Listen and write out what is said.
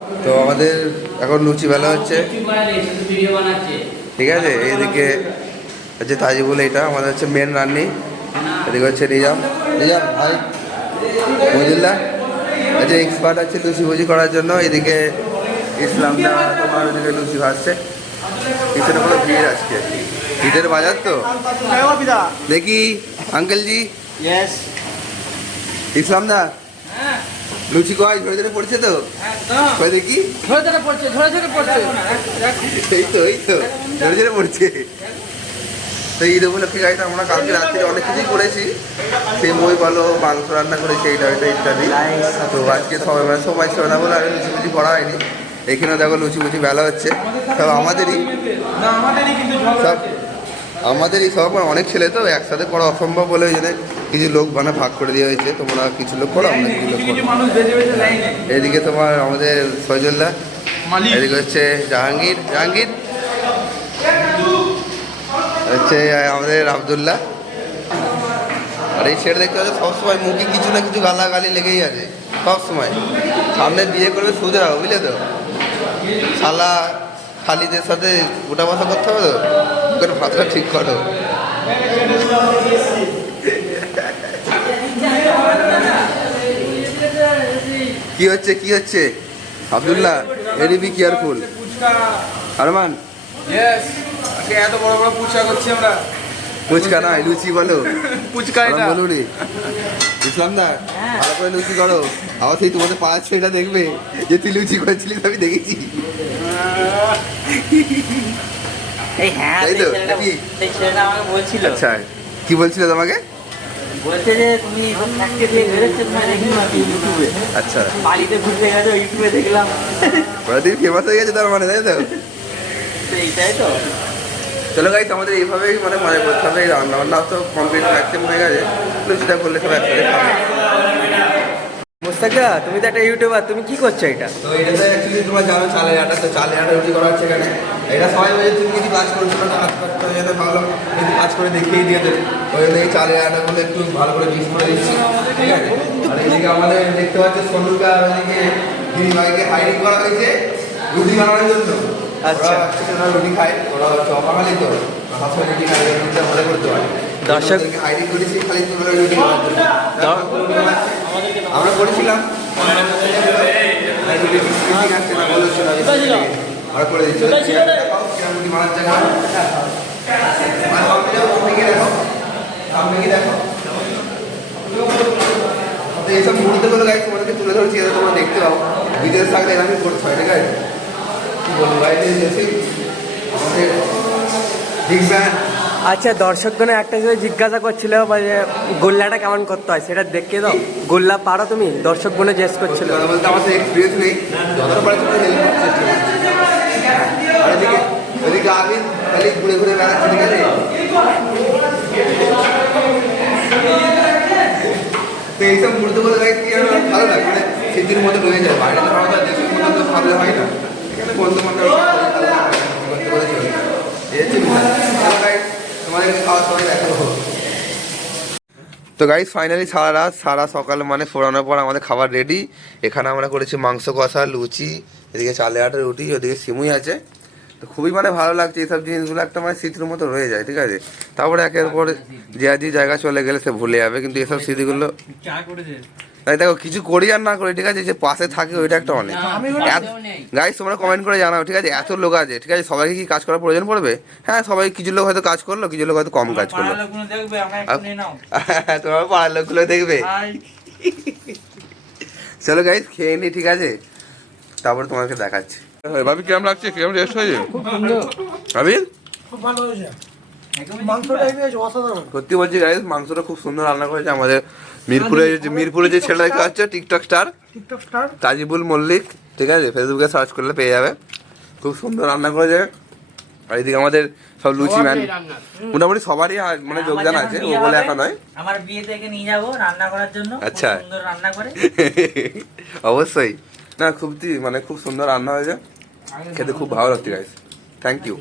তো আমাদের এখন লুচি বেলা হচ্ছে, ঠিক আছে। এইদিকে হচ্ছে তাজিবুল, এটা আমাদের হচ্ছে মেন রান্নি। এদিকে হচ্ছে নিজাম ভাই, মজুল্লাহ আচ্ছা এক্সপার্ট আছে লুচি ভুজি করার জন্য। এদিকে ইসলামদা তোমার ওদিকে লুচি ভাজছে। পিছনে কোনো ভিড় আজকে, ঈদের বাজার তো দেখি। আঙ্কেল জি, ইসলামদা লুচি কয় ধরে ধরে পড়ছে তো, দেখি এই তো ধরে ধরে পড়ছে। তো ঈদ উপলক্ষে গাইতে আমরা কালকে রাত্রে অনেক কিছুই করেছি, সেই মই বলো, মাংস রান্না করেছি, এইটা ইত্যাদি। তো আজকে সবাই ছিল না বলে আমি লুচি ফুচি করা হয়নি। এখানে দেখো লুচি ফুচি বেলা হচ্ছে, সব আমাদেরই সব অনেক ছেলে তো একসাথে করা অসম্ভব বলে ওই জন্য কিছু লোক ভাগ করে দেওয়া হয়েছে। তোমরা কিছু লোক করো, আমরা কিছু লোক করো। এদিকে তোমার আমাদের ফয়জুল্লাহ, এদিকে হচ্ছে জাহাঙ্গীর হচ্ছে আমাদের আবদুল্লাহ। আর এই ছেলে দেখতে পাচ্ছ সবসময় মুখে কিছু না কিছু গালাগালি লেগেই আছে সবসময়। সামনে বিয়ে করবে সুজরাও, বুঝলে তো, শালা খালিদের সাথে গোটা বসা করতে হবে তো, ওখানে ভাতটা ঠিক করো। কি হচ্ছে Abdullah, very be careful. Arman এত বড় বড় পুচকা করছি আমরা। ফুচকা নয়, লুচি বলো। পুচকা বলুন ইসলামদা, ভালো করে লুচি করো। আবার সেই তোমাদের পাঁচ ছয়টা দেখবে যে তুই লুচি করেছিলিস, আমি দেখেছি। আচ্ছা, কি বলছিল তোমাকে? বলছে যে তুমি আচ্ছা, বাড়িতে ঘুরতে গেছো, ইউটিউবে দেখলাম। ওরা দিন ফেমাস হয়ে গেছে তার মানে, তাই তো? এইটাই তো। চলো গাইস, আমাদের এইভাবেই মনে করতে হবে। রান্না বান্না তো কমপ্লিট ম্যাক্সিমাম হয়ে গেছে, লুচিটা করলে সব একসাথে খাবে। মোস্তাকা, তুমি তো একটা ইউটিউবার, তুমি কি করছো এটা? তো এটাতে অ্যাকচুয়ালি তোমরা জানো চালের আটা, তো চালের আটা রুটি করা হচ্ছে এখানে। এটা সবাই বলে তুমি কিছু কাজ করছো না, কাজ করতে ওই জন্য ভালো কিছু কাজ করে দেখিয়ে দিয়ে দেবে। ওই জন্য এই চালের আটাগুলো একটু ভালো করে মিক্স করে দিচ্ছি, ঠিক আছে। আর এদিকে আমাদের দেখতে পাচ্ছি সনুকা, ওইদিকে দিদিভাইকে হাইরিং করা হয়েছে রুটি বানানোর জন্য। আচ্ছা, ওরা রুটি খায়, ওরা বাঙালি তো সবসময় রুটি খায়, রুটিটা ভালো করতে পারে। দর্শক হাইরিং করেছি খালি তোমরা রুটি বানানোর জন্য। আমরা করেছিলাম আর করে দিচ্ছি দেখো। এইসব মুহূর্তগুলো গাইজ তোমাদেরকে তুলে ধরছি, যাতে তোমরা দেখতে পাও। বিদেশ থাকলে এরকমই করতে হয়, ঠিক আছে। কি বলবো গাইজ, আমাদের বিগ ব্যান। আচ্ছা, দর্শকগণ একটা জিনিস জিজ্ঞাসা করছিল যে গোল্লাটা কেমন করতে হয়, সেটা দেখে দাও। গোল্লা পারো তুমি? দর্শকগণে জিজ্ঞেস করছিল। বলতে আমার তো এক্সপিরিয়েন্স নেই, যতটা পারে তোমরা হেল্প করার চেষ্টা করছি। আর ওদিকে আমি খালি ঘুরে ঘুরে বেড়াচ্ছি, ঠিক আছে। তো এইসব মুহূর্তগুলো গাইজ কি আমার ভালো লাগে, মানে স্মৃতির মতো রয়ে যায়। বাইরে তো ভালো দেশের মতো তো ভাবলে হয় না, এখানে বন্ধু বান্ধব করতে করে চলে যায়। এই হচ্ছে বিষয়। তোমাদেরকে খাওয়ার সময় দেখাবো। তো গাইজ ফাইনালি সারা সকাল মানে ফোরানোর পর আমাদের খাবার রেডি। এখানে আমরা করেছি মাংস কষা, লুচি, এদিকে চালে আটা রুটি, ওদিকে সিমুই আছে। তো খুবই ভালো লাগছে। এইসব জিনিসগুলো একটা স্মৃতির মতো রয়ে যায়, ঠিক আছে। তারপরে একের পর যে জায়গা চলে গেলে সে ভুলে যাবে, কিন্তু এসব স্মৃতিগুলো তাই দেখো কিছু করি আর না করি, ঠিক আছে, যে পাশে থাকে ওইটা একটা অনেক। গাইজ তোমরা কমেন্ট করে জানাও, ঠিক আছে। এত লোক আছে, ঠিক আছে, সবাইকে কি কাজ করার প্রয়োজন পড়বে? হ্যাঁ, সবাই কিছু লোক হয়তো কাজ করলো, কিছু লোক হয়তো কম কাজ করলো। তোমার পাড়ার লোকগুলো দেখবে। চলো গাইজ খেয়ে নি, ঠিক আছে, তারপর তোমাকে দেখাচ্ছি। ভাবি কেমন লাগছে, কেমন টেস্ট হয়েছে ভাবি? খুব ভালো হয়েছে, সত্যি বলছি গাইজ, মাংসটা খুব সুন্দর রান্না করেছে আমাদের মিরপুরে যে ছেলেটা দেখতে পাচ্ছ, টিকটক স্টার তাজিবুল মল্লিক, ঠিক আছে, ফেসবুকে সার্চ করলে পেয়ে যাবে। খুব সুন্দর রান্না করেছে। আর এদিকে আমাদের সব লুচি ম্যান, মোটামুটি সবারই মানে যোগদান আছে, ও বলে একা নয়। আমার বিয়ে থেকে নিয়ে যাবো রান্না করার জন্য। আচ্ছা, সুন্দর রান্না করে অবশ্যই। না খুব সুন্দর রান্না হয়েছে, খেতে খুব ভালো লাগছে গাইজ। Thank you.